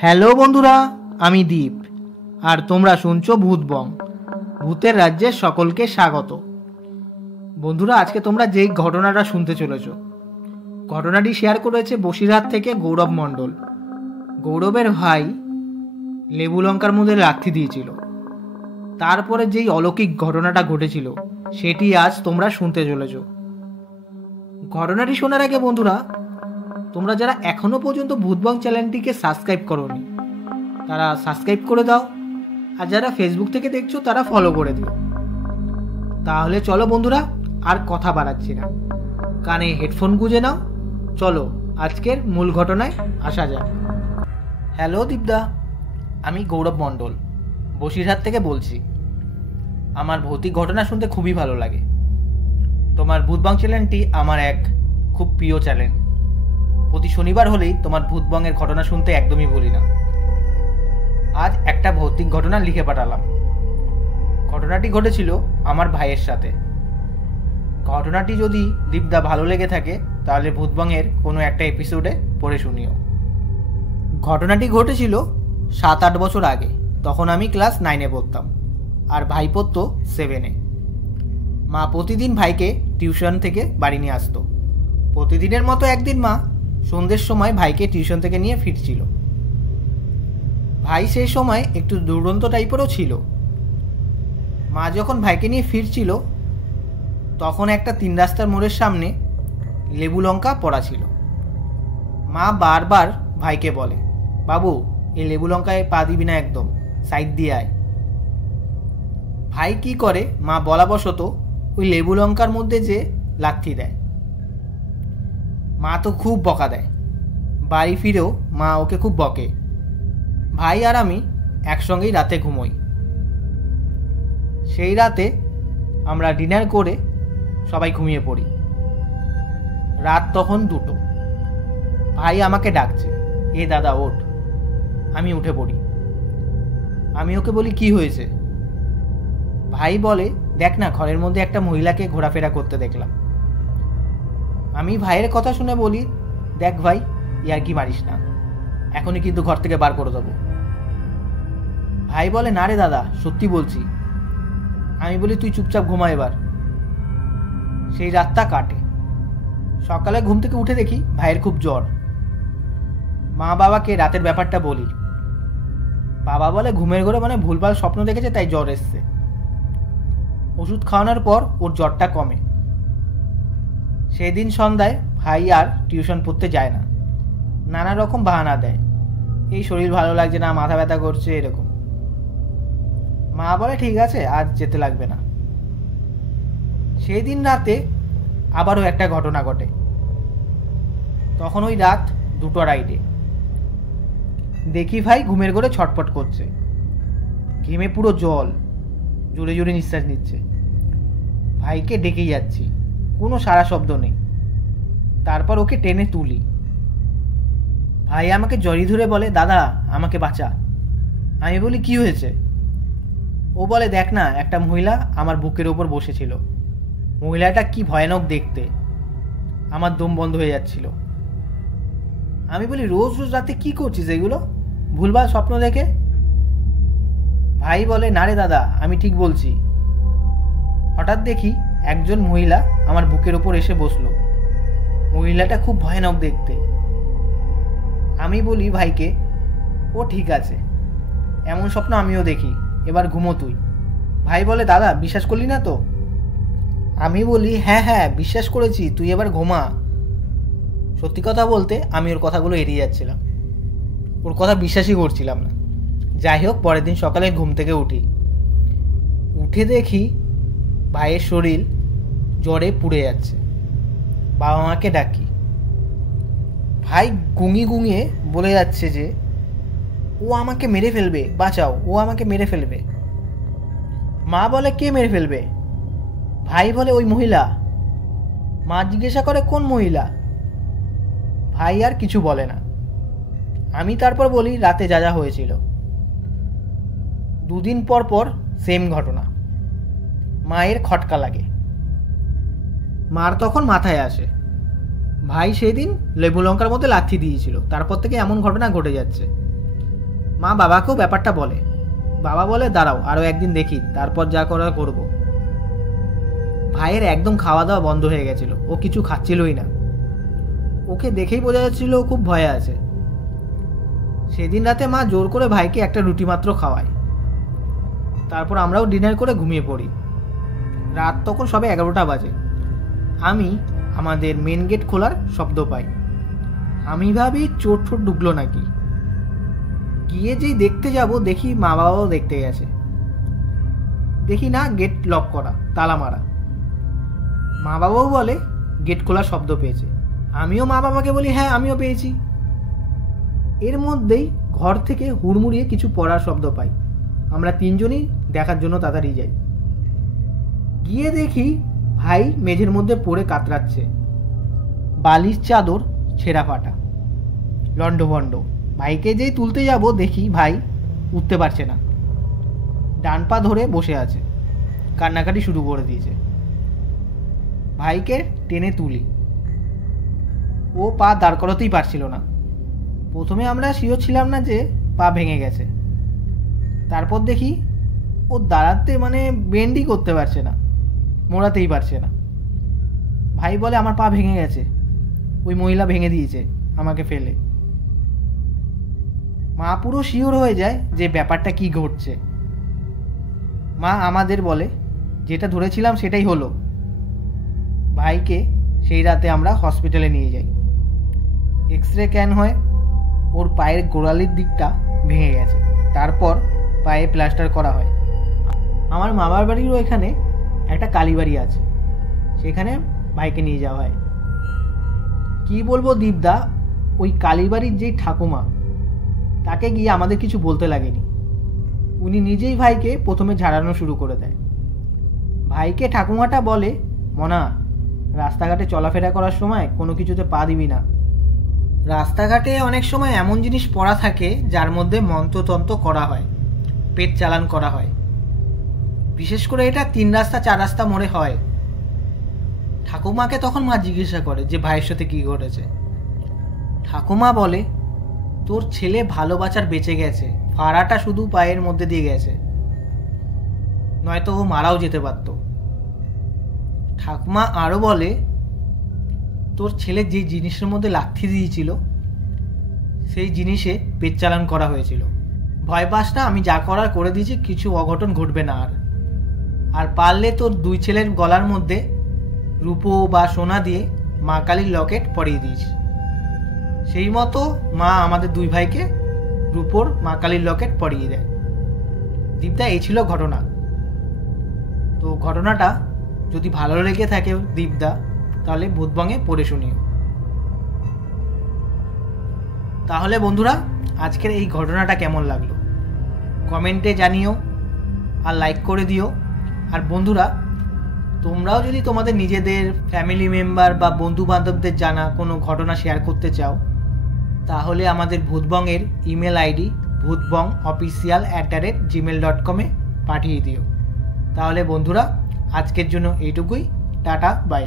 Hello বন্ধুরা, আমি দীপ আর তোমরা শুনছো ভূতবং। ভূতের রাজ্যে সকলকে স্বাগত। বন্ধুরা, আজকে তোমরা যেই ঘটনাটা শুনতে চলেছো, ঘটনাটি শেয়ার করেছে বসিরহাট থেকে গৌরব মণ্ডল। গৌরবের ভাই লেবু লঙ্কার মধ্যে লাথি দিয়েছিল। তারপরে যেই অলৌকিক ঘটনাটা ঘটেছিল সেটি আজ তোমরা শুনতে চলেছো। ঘটনাটি শোনার আগে বন্ধুরা, তোমরা যারা এখনো পর্যন্ত ভূতবং চ্যানেলটিকে সাবস্ক্রাইব করোনি তারা সাবস্ক্রাইব করে দাও, আর যারা ফেসবুক থেকে দেখছো তারা ফলো করে দিও। তাহলে চলো বন্ধুরা, আর কথা বাড়াচ্ছি না, কানে হেডফোন গুঁজে নাও। চলো আজকের মূল ঘটনায় আসা যাক। হ্যালো দীপদা, আমি গৌরব মণ্ডল বসিরহাট থেকে বলছি। আমার ভৌতিক ঘটনা শুনতে খুবই ভালো লাগে। তোমার ভূতবং চ্যানেলটি আমার এক খুব প্রিয় চ্যানেল। প্রতি শনিবার হলেই তোমার ভূতবংয়ের ঘটনা শুনতে একদমই ভুলি না। আজ একটা ভৌতিক ঘটনা লিখে পাঠালাম। ঘটনাটি ঘটেছিল আমার ভাইয়ের সাথে। ঘটনাটি যদি দীপদা ভালো লেগে থাকে তাহলে ভূতবংয়ের কোনো একটা এপিসোডে পড়ে শুনিও। ঘটনাটি ঘটেছিল 7-8 বছর আগে। তখন আমি ক্লাস 9-এ পড়তাম আর ভাই পড়তো 7-এ। মা প্রতিদিন ভাইকে টিউশন থেকে বাড়ি নিয়ে আসতো। প্রতিদিনের মতো একদিন মা সন্ধ্যের সময় ভাইকে টিউশন থেকে নিয়ে ফিরছিল। ভাই সেই সময় একটু দুরন্ত টাইপেরও ছিল। মা যখন ভাইকে নিয়ে ফিরছিল তখন একটা 3 রাস্তার মোড়ের সামনে লেবু লঙ্কা পড়া ছিল। মা বারবার ভাইকে বলে, বাবু এই লেবু লঙ্কায় পা দিবি না, একদম সাইড দিয়ে আয়। ভাই কি করে, মা বলাবশত ওই লেবু লঙ্কার মধ্যে যে লাথি দেয়। মা তো খুব বকা দেয়। বাড়ি ফিরেও মা ওকে খুব বকে। ভাই আর আমি একসঙ্গেই রাতে ঘুমোই। সেই রাতে আমরা ডিনার করে সবাই ঘুমিয়ে পড়ি। রাত তখন 2টো। ভাই আমাকে ডাকছে, এ দাদা ওঠ। আমি উঠে পড়ি। আমি ওকে বলি, কি হয়েছে? ভাই বলে, দেখ না, ঘরের মধ্যে একটা মহিলাকে ঘোরাফেরা করতে দেখলাম। আমি ভাইয়ের কথা শুনে বলি, দেখ ভাই, ইয়ার কি মারিস না, এখনই কিন্তু ঘর থেকে বার করে দেবো। ভাই বলে, না রে দাদা, সত্যি বলছি। আমি বলি, তুই চুপচাপ ঘুমা এবার। সেই রাতটা কাটে। সকালে ঘুম থেকে উঠে দেখি ভাইয়ের খুব জ্বর। মা বাবাকে রাতের ব্যাপারটা বলি। বাবা বলে, ঘুমের ঘরে মানে ভুলভাল স্বপ্ন দেখেছে তাই জ্বর এসছে। ওষুধ খাওয়ানোর পর ওর জ্বরটা কমে। সেদিন সন্ধ্যায় ভাই আর টিউশন পড়তে যায় না। নানা রকম বাহানা দেয়, এই শরীর ভালো লাগছে না, মাথা ব্যথা করছে, এরকম। মা বলে, ঠিক আছে, আজ যেতে লাগবে না। সেই দিন রাতে আবারও একটা ঘটনা ঘটে। তখন ওই রাত 2:30। দেখি ভাই ঘুমের ঘরে ছটফট করছে, ঘেমে পুরো জল, জোরে জোরে নিঃশ্বাস নিচ্ছে। ভাইকে ডেকেই যাচ্ছি, কোনো সারা শব্দ নেই। তারপর ওকে টেনে তুলি। ভাই আমাকে জড়িয়ে ধরে বলে, দাদা আমাকে বাঁচা। আমি বলি, কি হয়েছে? ও বলে, দেখ না, একটা মহিলা আমার বুকের ওপর বসেছিল। মহিলাটা কি ভয়ানক দেখতে, আমার দম বন্ধ হয়ে যাচ্ছিল। আমি বলি, রোজ রোজ রাতে কি করছিস এগুলো, ভুলভাল স্বপ্ন দেখে? ভাই বলে, না রে দাদা, আমি ঠিক বলছি। হঠাৎ দেখি একজন মহিলা আমার বুকের ওপর এসে বসলো। মহিলাটা খুব ভয়ানক দেখতে। আমি বলি ভাইকে, ও ঠিক আছে, এমন স্বপ্ন আমিও দেখি, এবার ঘুমো তুই। ভাই বলে, দাদা বিশ্বাস করলি না তো? আমি বলি, হ্যাঁ হ্যাঁ বিশ্বাস করেছি, তুই এবার ঘুমা। সত্যি কথা বলতে আমি ওর কথাগুলো এড়িয়ে যাচ্ছিলাম, ওর কথা বিশ্বাসই করছিলাম না। যাই হোক, পরের দিন সকালে ঘুম থেকে উঠে দেখি ভাইয়ের শরীর জ্বরে পুড়ে যাচ্ছে। বাবা মাকে ডাকি। ভাই গুঙিয়ে গুঙিয়ে বলে যাচ্ছে যে ও আমাকে মেরে ফেলবে, বাঁচাও, ও আমাকে মেরে ফেলবে। মা বলে, কে মেরে ফেলবে? ভাই বলে, ওই মহিলা। মা জিজ্ঞাসা করে, কোন মহিলা? ভাই আর কিছু বলে না। আমি তারপর বলি রাতে যা যা হয়েছিল। 2 দিন পর পর সেম ঘটনা। মায়ের খটকা লাগে। মার তখন মাথায় আসে, ভাই সেই দিন লেবু লঙ্কার মধ্যে লাথি দিয়েছিল, তারপর থেকে এমন ঘটনা ঘটে যাচ্ছে। মা বাবাকেও ব্যাপারটা বলে। বাবা বলে দাঁড়াও আরও একদিন দেখি, তারপর যা করার করব। ভাইয়ের একদম খাওয়া দাওয়া বন্ধ হয়ে গেছিল, ও কিছু খাচ্ছিলই না। ওকে দেখেই বোঝা যাচ্ছিল ও খুব ভয়ে আছে। সেদিন রাতে মা জোর করে ভাইকে একটা রুটি মাত্র খাওয়ায়। তারপর আমরাও ডিনার করে ঘুমিয়ে পড়ি। রাত তখন সবে 11টা বাজে। আমি আমাদের মেন গেট খোলার শব্দ পাই। আমি ভাবি চোর ঠোর ঢুকলো নাকি। গিয়ে যেই দেখতে যাব দেখি মা বাবাও দেখতে গেছে। দেখি না, গেট লক করা, তালা মারা। মা বাবাও বলে গেট খোলার শব্দ পেয়েছে। আমিও মা বাবাকে বলি হ্যাঁ আমিও পেয়েছি। এর মধ্যেই ঘর থেকে হুড়মুড়িয়ে কিছু পড়ার শব্দ পাই। আমরা তিনজনই দেখার জন্য তাড়াতাড়ি যাই। গিয়ে দেখি ভাই মেঝের মধ্যে পড়ে কাতরাচ্ছে, বালিশ চাদর ছেঁড়া ফাটা, লন্ডভন্ড। ভাইকে যেই তুলতে যাব দেখি ভাই উঠতে পারছে না, ডান পা ধরে বসে আছে, কান্নাকাটি শুরু করে দিয়েছে। ভাইকে টেনে তুলি, ও পা দাঁড় করাতেই পারছিল না। প্রথমে আমরা শিওর ছিলাম না যে পা ভেঙে গেছে। তারপর দেখি ও দাঁড়াতে বেন্ডই করতে পারছে না, মোড়াতেই পারছে না। ভাই বলে আমার পা ভেঙে গেছে, ওই মহিলা ভেঙে দিয়েছে আমাকে ফেলে। মা পুরো শিওর হয়ে যায় যে ব্যাপারটা কি ঘটছে। মা আমাদের বলে যেটা ধরেছিলাম সেটাই হলো। ভাইকে সেই রাতে আমরা হসপিটালে নিয়ে যাই। এক্সরে ক্যান হয়, ওর পায়ের গোড়ালির দিকটা ভেঙে গেছে। তারপর পায়ে প্লাস্টার করা হয়। আমার মামার বাড়িরও এখানে একটা কালীবাড়ি আছে, সেখানে ভাইকে নিয়ে যাওয়া হয়। কি বলবো দীপদা, ওই কালীবাড়ির যেই ঠাকুমা, তাকে গিয়ে আমাদের কিছু বলতে লাগেনি। উনি নিজেই ভাইকে প্রথমে ঝাড়ানো শুরু করে দেয়। ভাইকে ঠাকুমাটা বলে, মনা রাস্তাঘাটে চলাফেরা করার সময় কোনো কিছুতে পা দিবি না। রাস্তাঘাটে অনেক সময় এমন জিনিস পড়া থাকে যার মধ্যে মন্ত্রতন্ত্র করা হয়, পেট চালান করা হয়। বিশেষ করে এটা 3 রাস্তা 4 রাস্তা মোড়ে হয়। ঠাকুমাকে তখন মা জিজ্ঞাসা করে যে ভাইয়ের সাথে কী ঘটেছে। ঠাকুমা বলে, তোর ছেলে ভালো বাঁচার বেঁচে গেছে, ফাড়াটা শুধু পায়ের মধ্যে দিয়ে গেছে, নয়তো ও মারাও যেতে পারত। ঠাকুমা আরও বলে, তোর ছেলে যে জিনিসের মধ্যে লাথি দিয়েছিল সেই জিনিসে পেট চালান করা হয়েছিল। ভয় পাস না, আমি যা করার করে দিয়েছি, কিছু অঘটন ঘটবে না। আর পারলে তোর 2 ছেলের গলার মধ্যে রূপো বা সোনা দিয়ে মা কালীর লকেট পরিয়ে দিস। সেই মতো মা আমাদের 2 ভাইকে রূপোর মা কালীর লকেট পরিয়ে দেয়। দীপদা, এই ছিল ঘটনা। তো ঘটনাটা যদি ভালো লেগে থাকে দীপদা, তাহলে ভূতবঙ্গে পড়ে শুনিও। তাহলে বন্ধুরা, আজকের এই ঘটনাটা কেমন লাগলো কমেন্টে জানিও, আর লাইক করে দিও। আর বন্ধুরা, তোমরাও যদি তোমাদের নিজেদের ফ্যামিলি মেম্বার বা বন্ধু বান্ধবদের জানা কোনো ঘটনা শেয়ার করতে চাও, তাহলে আমাদের ভূতবঙ্গের ইমেল আইডি bhutbongofficial@gmail.com পাঠিয়ে দিও। তাহলে বন্ধুরা, আজকের জন্য এইটুকুই। Tata, by.